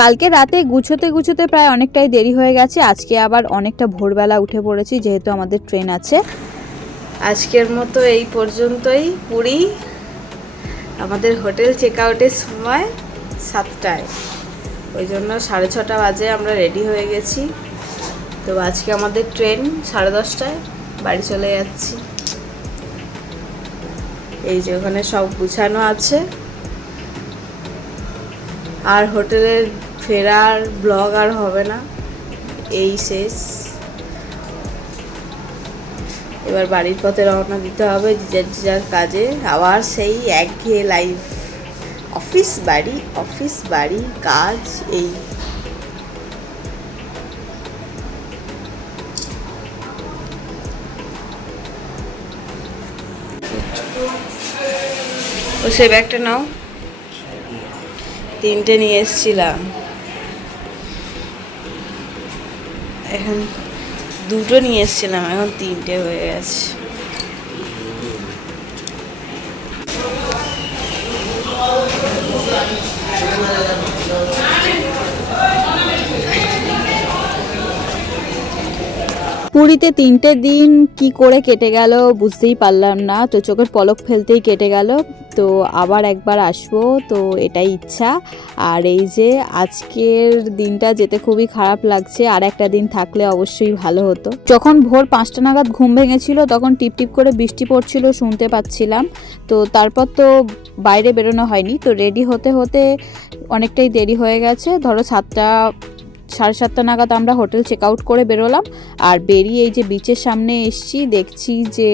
কালকে রাতে গুছোতে গুছোতে প্রায় অনেকটাই দেরি হয়ে গেছে। আজকে আবার অনেকটা ভোরবেলা উঠে পড়েছি, যেহেতু আমাদের ট্রেন আছে। আজকের মতো এই পর্যন্তই। পুরী, আমাদের হোটেল চেক আউটের সময় সাতটায়। ওই জন্য সাড়ে ছটা বাজে আমরা রেডি হয়ে গেছি। তো আজকে আমাদের ট্রেন সাড়ে দশটায়, বাড়ি চলে যাচ্ছি। এই যে ওখানে সব গুছানো আছে। আর হোটেলের ফেরার ব্লগ আর হবে না। এই শেষ। এবার বাড়ির পথে রওনা দিতে হবে যার যার কাজে। আবার সেই একঘেয়ে লাইফ অফিস বাড়ি অফিস বাড়ি, কাজ, এই। ও সে ব্যাগটা নাও। তিনটে নিয়ে এসছিলাম। এখন দুটো নিয়ে এসছিলাম এখন তিনটে হয়ে গেছে। পুরীতে তিনটে দিন কি করে কেটে গেল বুঝতেই পারলাম না। তো চোখের পলক ফেলতেই কেটে গেল। তো আবার একবার আসব, তো এটাই ইচ্ছা। আর এই যে আজকের দিনটা যেতে খুবই খারাপ লাগছে, আর একটা দিন থাকলে অবশ্যই ভালো হতো। যখন ভোর পাঁচটা নাগাদ ঘুম ভেঙেছিল, তখন টিপ টিপ করে বৃষ্টি পড়ছিল, শুনতে পাচ্ছিলাম। তো তারপর তো বাইরে বেরোনো হয়নি। তো রেডি হতে হতে অনেকটাই দেরি হয়ে গেছে। ধরো সাতটা সাড়ে সাতটা নাগাদ আমরা হোটেল চেক আউট করে বেরোলাম। আর বেরিয়ে এই যে বিচের সামনে এসছি, দেখছি যে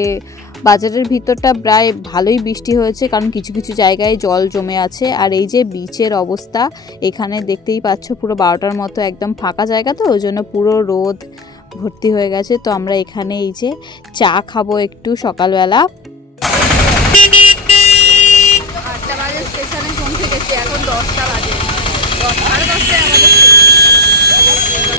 বাজারের ভিতরটা প্রায় ভালোই বৃষ্টি হয়েছে, কারণ কিছু কিছু জায়গায় জল জমে আছে। আর এই যে বিচের অবস্থা, এখানে দেখতেই পাচ্ছ পুরো বারোটার মতো একদম ফাঁকা জায়গা তো, ওই জন্য পুরো রোদ ভর্তি হয়ে গেছে। তো আমরা এখানে এই যে চা খাব একটু সকালবেলা। এখন দশটা বাজে।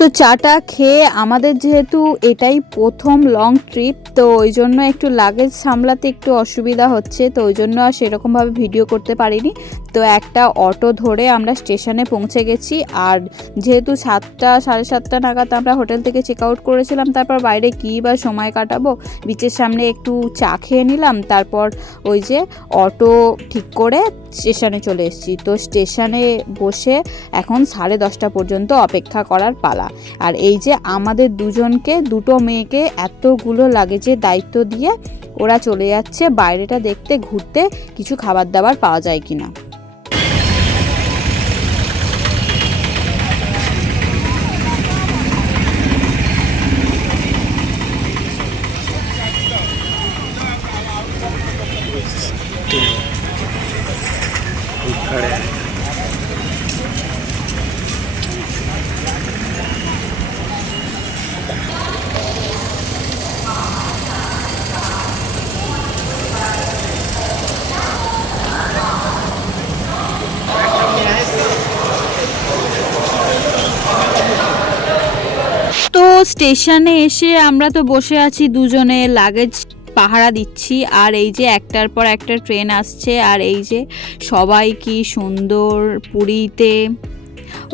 তো চাটা খেয়ে আমাদের যেহেতু এটাই প্রথম লং ট্রিপ তো ওই জন্য একটু লাগেজ সামলাতে একটু অসুবিধা হচ্ছে, তো ওই জন্য আর সেরকমভাবে ভিডিও করতে পারিনি। তো একটা অটো ধরে আমরা স্টেশনে পৌঁছে গেছি। আর যেহেতু সাতটা, সাড়ে সাতটা নাগাদ আমরা হোটেল থেকে চেক আউট করেছিলাম, তারপর বাইরে কী বা সময় কাটাবো? বিচের সামনে একটু চা খেয়ে নিলাম, তারপর ওই যে অটো ঠিক করে স্টেশনে চলে এসেছি। তো স্টেশনে বসে এখন সাড়ে দশটা পর্যন্ত অপেক্ষা করার পালা। আর এই যে আমাদের দুজনকে, দুটো মেয়েকে এতগুলো লাগেজের দায়িত্ব দিয়ে ওরা চলে যাচ্ছে, বাইরেটা দেখতে, ঘুরতে কিছু খাবার দাবার পাওয়া যায় কিনা। তো স্টেশনে এসে আমরা তো বসে আছি, দুজনে লাগেজ পাহারা দিচ্ছি। আর এই যে একটার পর একটা ট্রেন আসছে, আর এই যে সবাই কি সুন্দর পুরীতে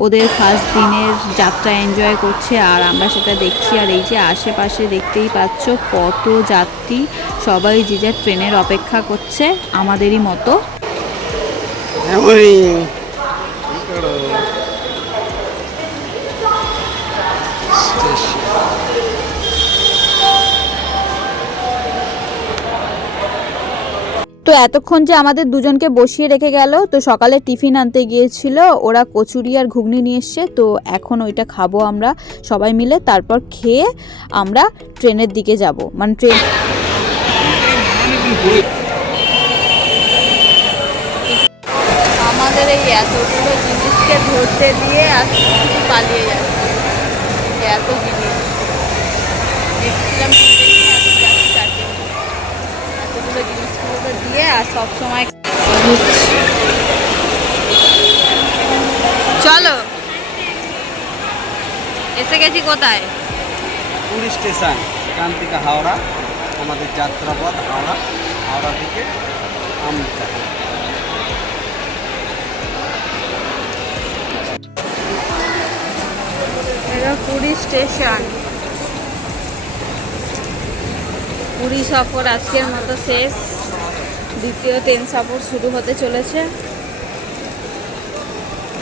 ওদের ফার্স্ট দিনের যাত্রা এনজয় করছে। আর আমরা সেটা দেখছি, আর এই যে আশেপাশে দেখতেই পাচ্ছ কত যাত্রী, সবাই যে যার ট্রেনের অপেক্ষা করছে, আমাদেরই মতো। তো এতক্ষণ যে আমাদের দুজনকে বসিয়ে রেখে গেল, তো সকালে টিফিন আনতে গিয়েছিল, ওরা কচুরি আর ঘুগনি নিয়ে এসছে, তো এখন ওইটা খাব আমরা সবাই মিলে, তারপর খেয়ে আমরা ট্রেনের দিকে যাব। মানে ট্রেন আমাদের এই এতগুলো জিনিসকে ধরতে দিয়ে আর পালিয়ে যাচ্ছে। এত জিনিস। দেখছিলাম কিনতে নিয়ে জিনিসগুলোকে দিয়ে আর সব সময় চলো। এসে গেছি কোথায়? পুরী স্টেশন এখান থেকে হাওড়া আমাদের যাত্রাপথ হাওড়া হাওড়া থেকে আমটা পুরী স্টেশন। পুরী সফর আজকের মতো শেষ। দ্বিতীয় ট্রেন সফর শুরু হতে চলেছে।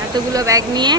এতগুলো ব্যাগ নিয়ে।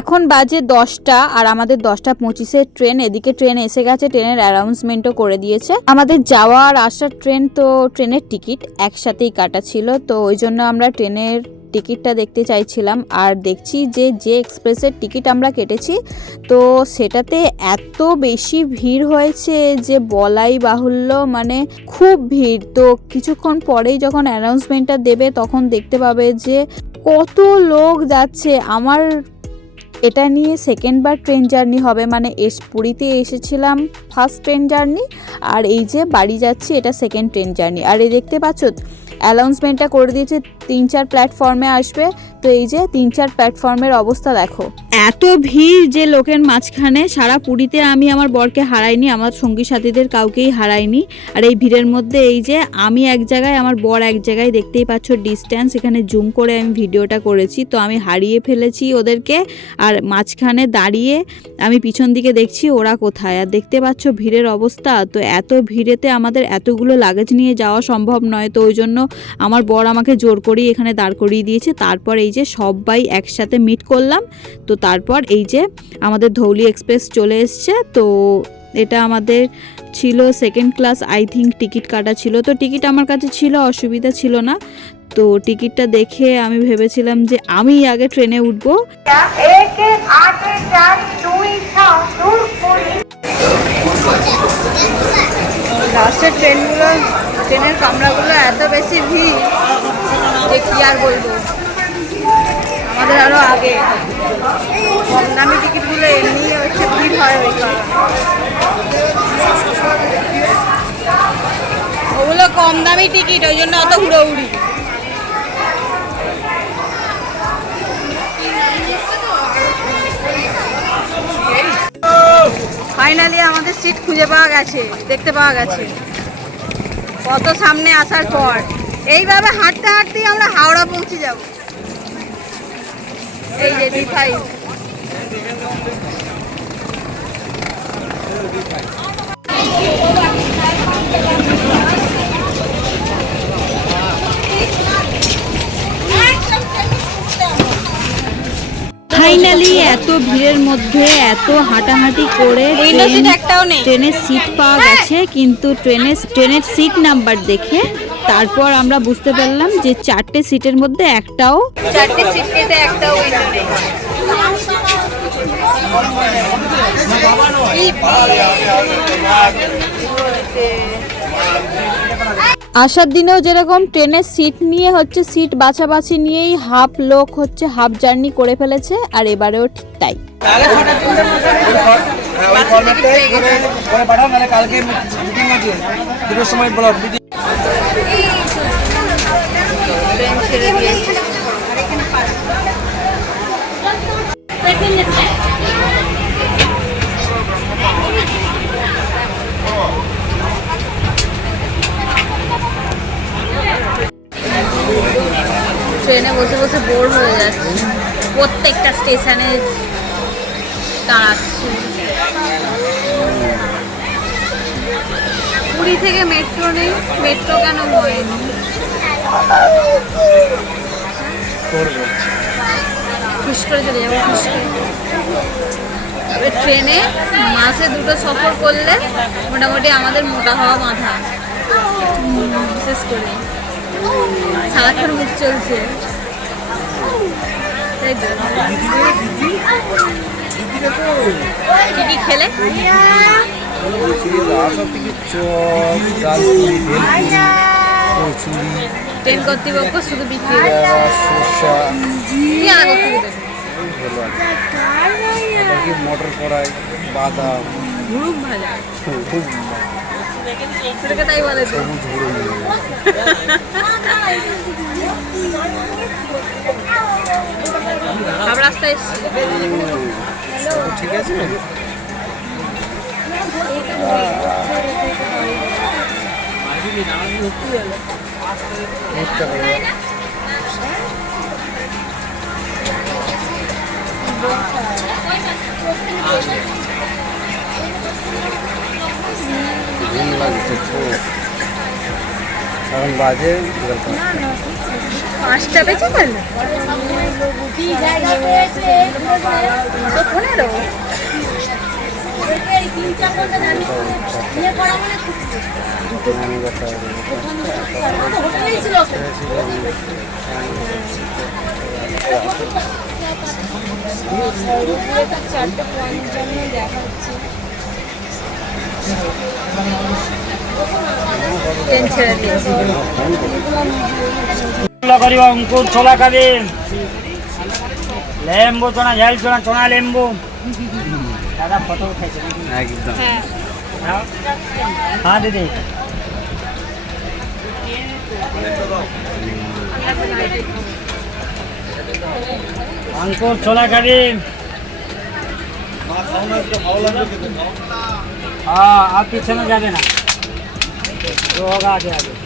এখন বাজে দশটা আর আমাদের দশটা পঁচিশের ট্রেন, এদিকে ট্রেন এসে গেছে, ট্রেনের অ্যানাউন্সমেন্টও করে দিয়েছে। আমাদের যাওয়া আর আসার ট্রেন তো, ট্রেনের টিকিট একসাথেই কাটা ছিল, তো ওই জন্য আমরা ট্রেনের টিকিটটা দেখতে চাইছিলাম। আর দেখছি যে যে এক্সপ্রেসের টিকিট আমরা কেটেছি, তো সেটাতে এত বেশি ভিড় হয়েছে যে বলাই বাহুল্য মানে খুব ভিড়। তো কিছুক্ষণ পরেই যখন অ্যানাউন্সমেন্টটা দেবে, তখন দেখতে পাবে যে কত লোক যাচ্ছে। আমার এটা নিয়ে সেকেন্ডবার ট্রেন জার্নি হবে মানে এস, পুরীতে এসেছিলাম ফার্স্ট ট্রেন জার্নি আর এই যে বাড়ি যাচ্ছি, এটা সেকেন্ড ট্রেন জার্নি আর এই দেখতে পাচ্ছ অ্যানাউন্সমেন্টটা করে দিয়েছে, তিন চার প্ল্যাটফর্মে আসবে। তো এই যে তিন চার প্ল্যাটফর্মের অবস্থা দেখো। এত ভিড় যে লোকের মাঝখানে, সারা পুরীতে আমি আমার বরকে হারাইনি, আমার সঙ্গী সাথীদের কাউকেই হারাইনি। আর এই ভিড়ের মধ্যে এই যে আমি এক জায়গায়, আমার বর এক জায়গায়, দেখতেই পাচ্ছ ডিস্ট্যান্স এখানে জুম করে আমি ভিডিওটা করেছি। তো আমি হারিয়ে ফেলেছি ওদেরকে, আর মাঝখানে দাঁড়িয়ে আমি পিছন দিকে দেখছি ওরা কোথায়। আর দেখতে পাচ্ছ ভিড়ের অবস্থা, তো এত ভিড়েতে আমাদের এতগুলো লাগেজ নিয়ে যাওয়া সম্ভব নয়। তো ওই জন্য আমার বর আমাকে জোর করেই এখানে দাঁড় করিয়ে দিয়েছে। তারপর এই যে সবাই একসাথে মিট করলাম। তো তারপর এই যে আমাদের ধৌলি এক্সপ্রেস চলে এসছে। তো এটা আমাদের ছিল second class I think ticket কাটা ছিল। তো টিকিট আমার কাছে ছিল, অসুবিধা ছিল না। তো টিকিটটা দেখে আমি ভেবেছিলাম যে আমি আগে ট্রেনে উঠবো। লাস্টের ট্রেনগুলো, ট্রেনের কামরাগুলো এত বেশি ভিড় যে আর বলব? আমাদের আরও আগে। কম দামি টিকিটগুলো এমনি হচ্ছে ভিড় হয় ওই ওগুলো কম দামি টিকিট, ওই জন্য অত হুড়োহুড়ি। ফাইনালি আমাদের সিট খুঁজে পাওয়া গেছে, দেখতে পাওয়া গেছে। কত সামনে আসার পর। এইভাবে হাঁটতে হাঁটতেই আমরা হাওড়া পৌঁছে যাব। এই যে দিথাই ফাইনালি এত ভিড়ের মধ্যে এত হাঁটাহাঁটি করে একটাও ট্রেনের সিট পাওয়া গেছে কিন্তু ট্রেনের ট্রেনের সিট নাম্বার দেখে তারপর আমরা বুঝতে পারলাম যে চারটে সিটের মধ্যে একটাও চারটে সিট কেটে একটা উইন্ডো নেই। আসার দিনেও যেরকম ট্রেনের সিট নিয়ে হচ্ছে সিট বাছাবাছি নিয়েই হাফ লোক হচ্ছে হাফ জার্নি করে ফেলেছে আর এবারেও ঠিক তাই। ট্রেন বসে বসে বোর হয়ে যাচ্ছে। প্রত্যেকটা স্টেশনে দাঁড়াচ্ছে। পুরী থেকে মেট্রো নেই মেট্রো কেন হয়নি খুশ করে চলে যাব খুশ করে ট্রেনে মাসে দুটো সফর করলে মোটামুটি আমাদের মোটা হওয়া উম, বিশেষ করে। সারাক্ষণ মুখ চলছে। তাই তো। কি কি খেলে ট্রেন কর্তৃপক্ষ শুধু বিক্রি মটর কড়াই বাদাম? ভাজা তাই বলে সব রাস্তায় ঠিক আছে ঘুম লাগছে খুব এখন বাজে পাঁচটা। বেজে গেল পনেরো। ট্রেন করিব অঙ্কুর ছোলা খাবে লেম্বু চোনা ঝাল চোনা চোনা লেম্বু। দাদা ফটো উঠাইছে। একদম। হ্যাঁ।, হ্যাঁ দিদি। অঙ্কুর ছোলা খাবি হ্যাঁ আর পিছনে যাবে না। রোগ আগে আগে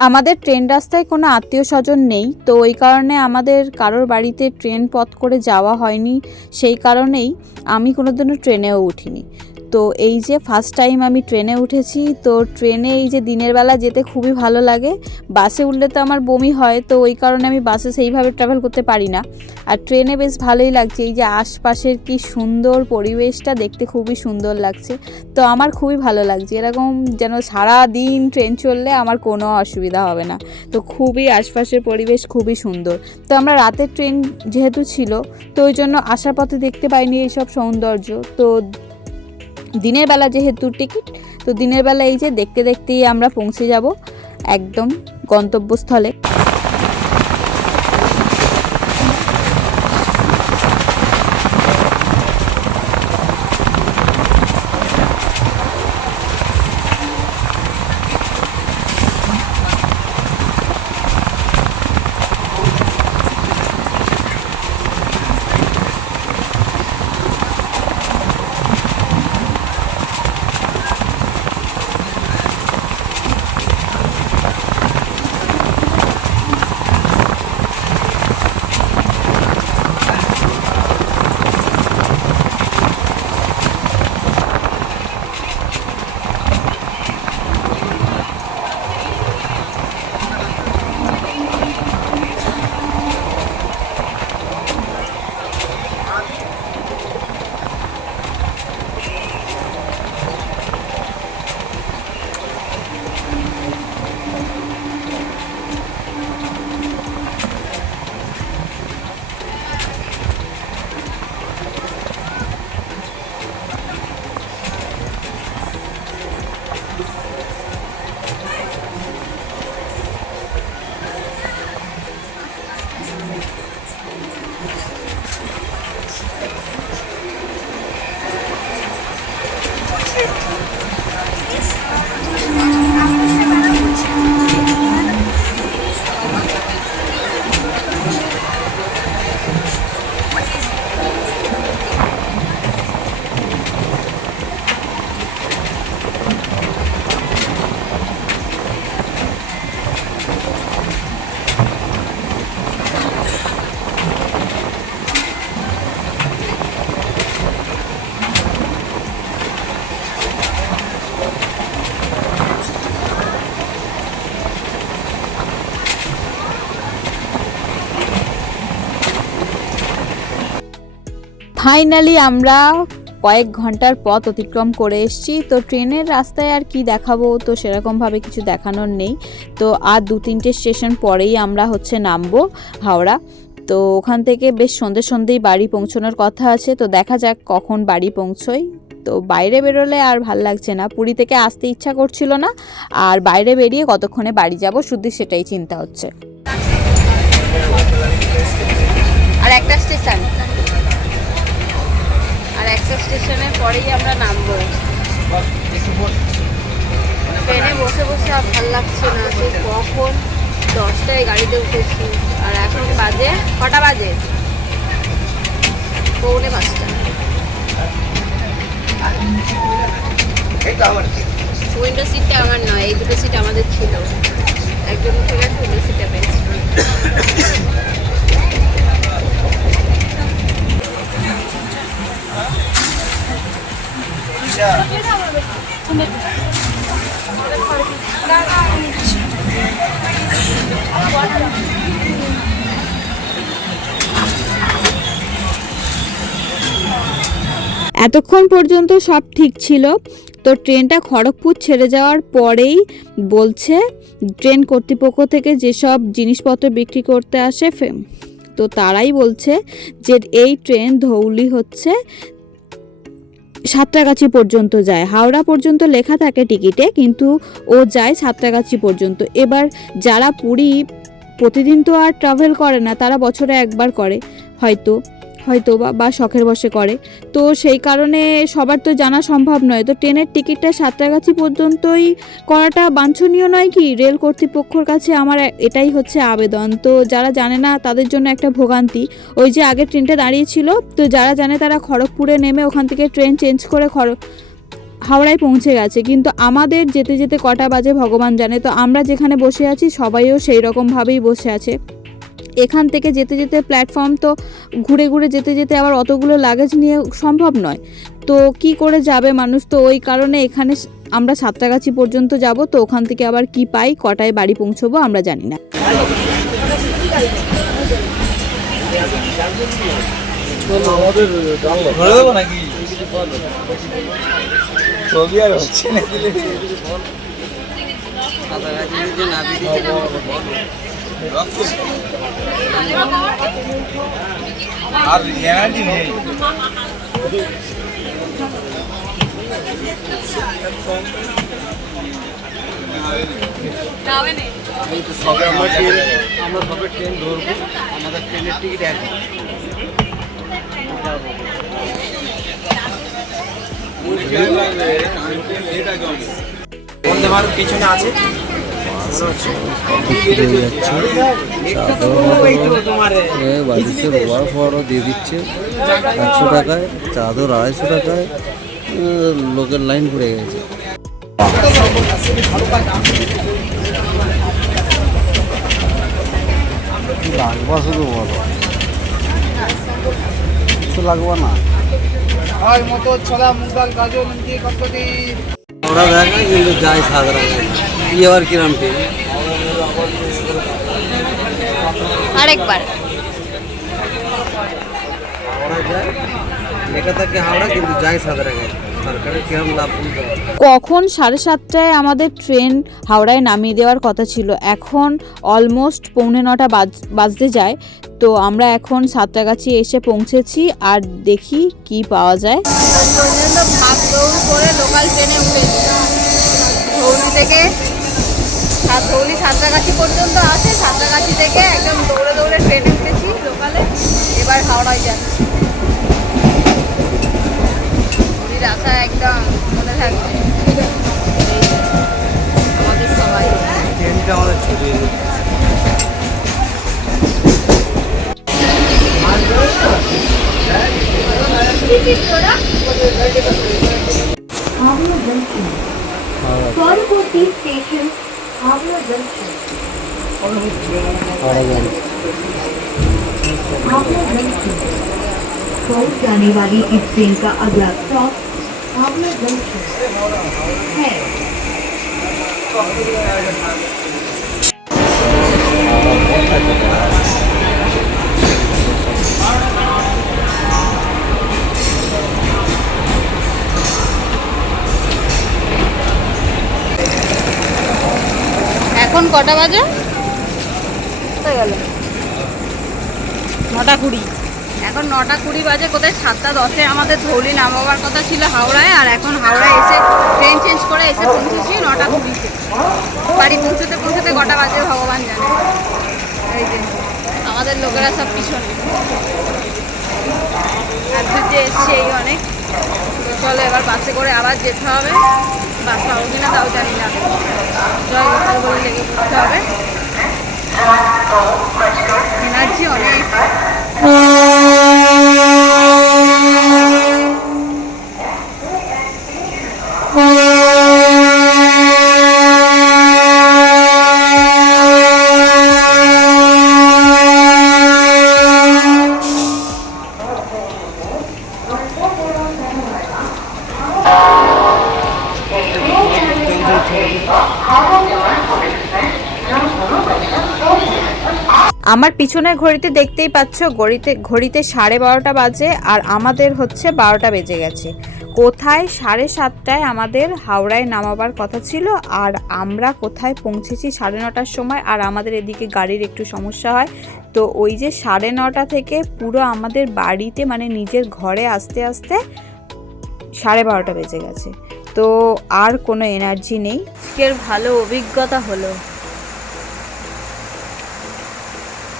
আমাদের ট্রেন রাস্তায় কোনো আত্মীয় স্বজন নেই, তো ওই কারণে আমাদের কারোর বাড়িতে ট্রেন পথ করে যাওয়া হয়নি। সেই কারণেই আমি কোনোদিনও ট্রেনেও উঠিনি। তো এই যে ফার্স্ট টাইম আমি ট্রেনে উঠেছি, তো ট্রেনে এই যে দিনের বেলা যেতে খুবই ভালো লাগে। বাসে উঠলে তো আমার বমি হয়, তো ওই কারণে আমি বাসে সেইভাবে ট্রাভেল করতে পারি না। আর ট্রেনে বেশ ভালোই লাগছে, এই যে আশপাশের কি সুন্দর পরিবেশটা দেখতে খুবই সুন্দর লাগছে। তো আমার খুবই ভালো লাগছে, এরকম যেন সারা দিন ট্রেন চললে আমার কোনো অসুবিধা হবে না। তো খুবই আশপাশের পরিবেশ খুবই সুন্দর। তো আমরা রাতের ট্রেন যেহেতু ছিল, তো ওই জন্য আসার পথে দেখতে পাইনি এইসব সৌন্দর্য। তো দিনের বেলা যেহেতু টিকিট, তো দিনের বেলা এই যে দেখতে দেখতেই আমরা পৌঁছে যাব একদম গন্তব্যস্থলে। ফাইনালি আমরা কয়েক ঘণ্টার পথ অতিক্রম করে এসেছি। তো ট্রেনের রাস্তায় আর কি দেখাবো? তো সেরকমভাবে কিছু দেখানোর নেই। তো আর দু তিনটে স্টেশন পরেই আমরা হচ্ছে নামবো হাওড়া। তো ওখান থেকে বেশ সন্ধে সন্ধেই বাড়ি পৌঁছানোর কথা আছে। তো দেখা যাক কখন বাড়ি পৌঁছোই। তো বাইরে বেরোলে আর ভালো লাগছে না। পুরী থেকে আসতে ইচ্ছা করছিল না। আর বাইরে বেরিয়ে কতক্ষণে বাড়ি যাব শুধু সেটাই চিন্তা হচ্ছে। আর একটা স্টেশন। একটা স্টেশনের পরেই আমরা নামবো। ট্রেনে বসে বসে আর ভালো লাগছে না সেই কখন দশটায় গাড়িতে উঠেছি। আর এখন বাজে, কটা বাজে? পৌনে পাঁচটা। উইন্ডো সিটটা আমার নয়, এই দুটো সিট আমাদের ছিল। একজন উঠে গেছে উইন্ডো সিটটা পেয়েছি। এতক্ষণ পর্যন্ত সব ঠিক ছিল। তো ট্রেনটা খড়গপুর ছেড়ে যাওয়ার পরেই বলছে, ট্রেন কর্তৃপক্ষ থেকে যেসব জিনিসপত্র বিক্রি করতে আসে তো তারাই বলছে যে এই ট্রেন ধৌলি হচ্ছে। সাঁতরাগাছি পর্যন্ত যায়। হাওড়া পর্যন্ত লেখা থাকে টিকিটে, কিন্তু ও যায় সাতটাগাছি পর্যন্ত। এবার যারা পুরী, প্রতিদিন তো আর ট্রাভেল করে না, তারা বছরে একবার করে, হয়তো। হয়তো বা বা শখের বসে করে। তো সেই কারণে সবার তো জানা সম্ভব নয়। তো ট্রেনের টিকিটটা সাঁতরাগাছি পর্যন্তই করাটা বাঞ্ছনীয় নয় কি? রেল কর্তৃপক্ষর কাছে আমার এটাই হচ্ছে আবেদন। তো যারা জানে না তাদের জন্য একটা ভোগান্তি। ওই যে আগে ট্রেনটা দাঁড়িয়েছিল, তো যারা জানে তারা খড়গপুরে নেমে ওখান থেকে ট্রেন চেঞ্জ করে খড় হাওড়ায় পৌঁছে গেছে। কিন্তু আমাদের যেতে যেতে কটা বাজে ভগবান জানে। তো আমরা যেখানে বসে আছি, সবাইও সেই রকমভাবেই বসে আছে। এখান থেকে যেতে যেতে প্ল্যাটফর্ম তো ঘুরে ঘুরে যেতে যেতে আবার অতগুলো লাগেজ নিয়ে সম্ভব নয়। তো কি করে যাবে মানুষ? তো ওই কারণে এখানে আমরা সাতটাগাছি পর্যন্ত যাব। তো ওখান থেকে আবার কি পাই, কটায় বাড়ি পৌঁছবো আমরা জানি না। ছবি আর গ্যারান্টি নেই। সবে আমরা ট্রেন আমরা সবে ট্রেন ধরবো। আমাদের ট্রেনের টিকিট একই বন্দে ভারত পিছনে আছে বালিশের ওয়ার ফোয়ারও দিয়ে দিচ্ছে একশো টাকায় চাদর আড়াইশো টাকায় লোকের লাইন পড়ে গেছে লাগবা শুধু বলো কিছু লাগবা না যায় সাত লাভ বুঝতে হবে কখন? সাড়ে সাতটায় আমাদের ট্রেন হাওড়ায় নামিয়ে দেওয়ার কথা ছিল। এখন অলমোস্ট পৌনে নটা বাজ বাজতে যায়। তো আমরা এখন সাতটাগাছি এসে পৌঁছেছি আর দেখি কি পাওয়া যায়। লোকাল ট্রেনে থেকে ধৌলি সাঁতরাগাছি পর্যন্ত আছে। সাঁতরাগাছি থেকে একদম দৌড়ে দৌড়ে ট্রেনে উঠেছি লোকালে এবার হাওড়ায় যাচ্ছি। পুরীর আশা একদম মনে থাকবে। আমাদের সবাই। আমাদের जाने वाली इस ट्रेन का अगला स्टॉप भावना जंक्शन है এখন কটা বাজে নটা কুড়ি। এখন নটা কুড়ি বাজে কোথায়? সাতটা দশে আমাদের ধৌলি নামাবার কথা ছিল হাওড়ায় আর এখন হাওড়ায় এসে ট্রেন চেঞ্জ করে এসে পৌঁছেছি নটা কুড়িতে। বাড়ি পৌঁছতে পৌঁছতে কটা বাজে ভগবান জানে। এই যে আমাদের লোকেরা সব পিছনে। আর যে এসছে এই অনেক। চলো এবার বাসে করে আবার যেতে হবে। বাস পাবো কিনা তাও জানি না। জয় গোপাল বলে লেগে পড়তে হবে। এনার্জি আমার পিছনের ঘড়িতে দেখতেই পাচ্ছ, ঘড়িতে ঘড়িতে সাড়ে বারোটা বাজে আর আমাদের হচ্ছে বারোটা বেজে গেছে। কোথায় সাড়ে সাতটায় আমাদের হাওড়ায় নামাবার কথা ছিল আর আমরা কোথায় পৌঁছেছি সাড়ে নটার সময় আর আমাদের এদিকে গাড়ির একটু সমস্যা হয়। তো ওই যে সাড়ে নটা থেকে পুরো আমাদের বাড়িতে মানে নিজের ঘরে আসতে আসতে সাড়ে বারোটা বেজে গেছে। তো আর কোনো এনার্জি নেই। আজকের ভালো অভিজ্ঞতা হলো।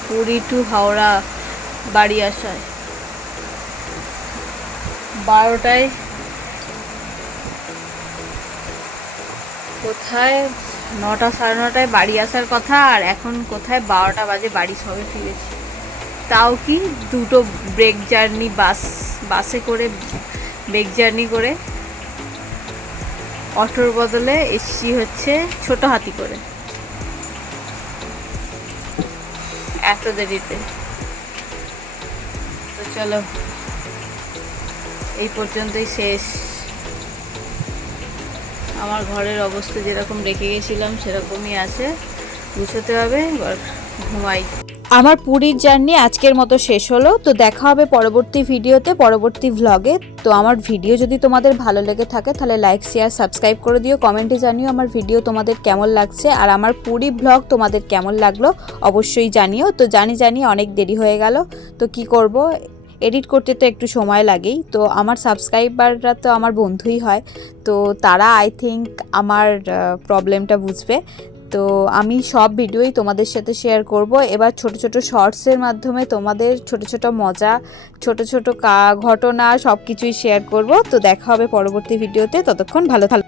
পুরী টু হাওড়া বাড়ি আসায়। বারোটায় কোথায়? নটা, সাড়ে নটায় বাড়ি আসার কথা, আর এখন কোথায় বারোটা বাজে বাড়ি সবে ফিরেছি। তাও কি দুটো ব্রেক জার্নি বাস বাসে করে ব্রেক জার্নি করে অটোর বদলে এসছি হচ্ছে ছোট হাতি করে। এত দেরিতে। তো চলো, এই পর্যন্তই শেষ। আমার ঘরের অবস্থা যেরকম রেখে গেছিলাম, সেরকমই আছে। গুছোতে হবে ঘুমাই। আমার পুরীর জার্নি আজকের মতো শেষ হলো। তো দেখা হবে পরবর্তী ভিডিওতে, পরবর্তী ভ্লগে তো আমার ভিডিও যদি তোমাদের ভালো লেগে থাকে, তাহলে লাইক শেয়ার সাবস্ক্রাইব করে দিও। কমেন্টে জানিও আমার ভিডিও তোমাদের কেমন লাগছে। আর আমার পুরী ভ্লগ তোমাদের কেমন লাগল, অবশ্যই জানিও। তো জানি জানি অনেক দেরি হয়ে গেল। তো কি করব? এডিট করতে তো একটু সময় লাগেই। তো আমার সাবস্ক্রাইবাররা তো আমার বন্ধুই হয়। তো তারা আই থিঙ্ক আমার প্রবলেমটা বুঝবে। তো আমি সব ভিডিওই তোমাদের সাথে শেয়ার করব। এবার ছোট ছোট শর্টসের মাধ্যমে তোমাদের ছোট ছোট মজা, ছোট ছোট ঘটনা সব কিছুই শেয়ার করব। তো দেখা হবে পরবর্তী ভিডিওতে ততক্ষণ ভালো থাকো।